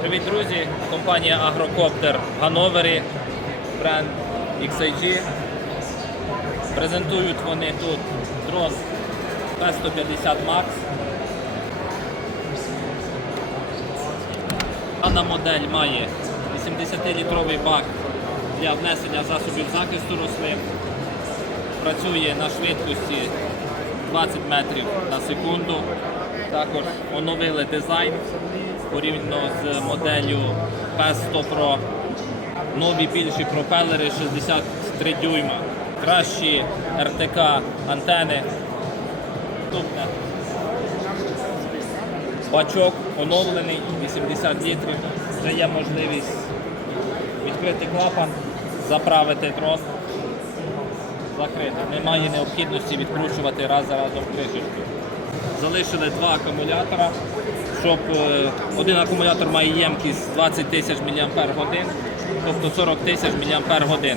Привіт, друзі! Компанія Агрокоптер в Ганновері, бренд XIG. Презентують вони тут дрон P150 Max. Дана модель має 80-літровий бак для внесення засобів захисту рослин. Працює на швидкості 20 метрів на секунду. Також оновили дизайн порівняно з моделлю P100 Pro. Нові більші пропелери 63 дюйма. Кращі РТК антени. Наступне. Бачок оновлений 80 літрів. Вже є можливість відкрити клапан, заправити дрон, закрити. Немає необхідності відкручувати раз за разом кришечку. Залишили два акумулятора, щоб е, один акумулятор має ємкість 20 тисяч мАч, тобто 40 тисяч мАч,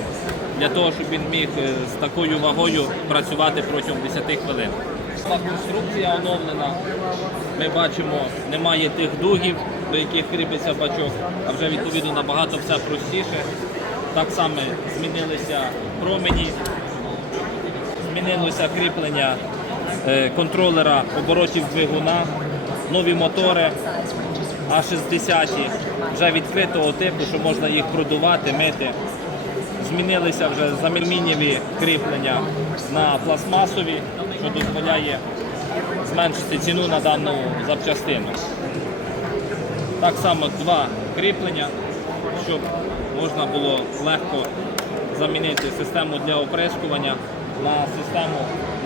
для того, щоб він міг е, з такою вагою працювати протягом 10 хвилин. Конструкція оновлена. Ми бачимо, немає тих дугів, до яких кріпиться бачок, а вже відповідно набагато все простіше. Так само змінилися промені, змінилося кріплення е, контролера оборотів двигуна, нові мотори А60 вже відкритого типу, що можна їх продувати, мити. Змінилися вже замініві кріплення на пластмасові, що дозволяє зменшити ціну на дану запчастину. Так само два кріплення, щоб можна було легко замінити систему для оприскування на систему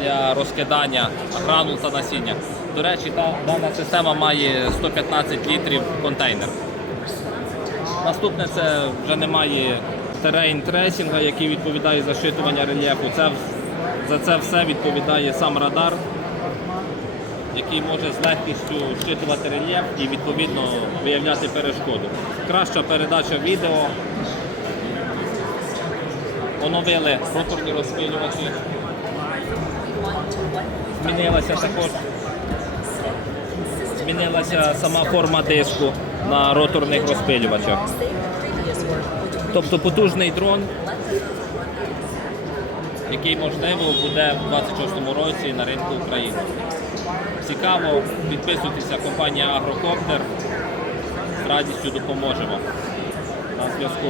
для розкидання гранул та насіння. До речі, та, дана система має 115 літрів контейнер. Наступне це вже немає терейн тресінга, який відповідає за щитування рельєфу. Це, за це все відповідає сам радар, який може з легкістю щитувати рельєф і відповідно виявляти перешкоду. Краща передача відео. Оновили роторні розпилювачі. Змінилася також змінилася сама форма диску на роторних розпилювачах. Тобто потужний дрон, який можливо буде в 26-му році на ринку України. Цікаво, підписуйтеся, компанія Агрокоптер. З радістю допоможемо. На зв'язку.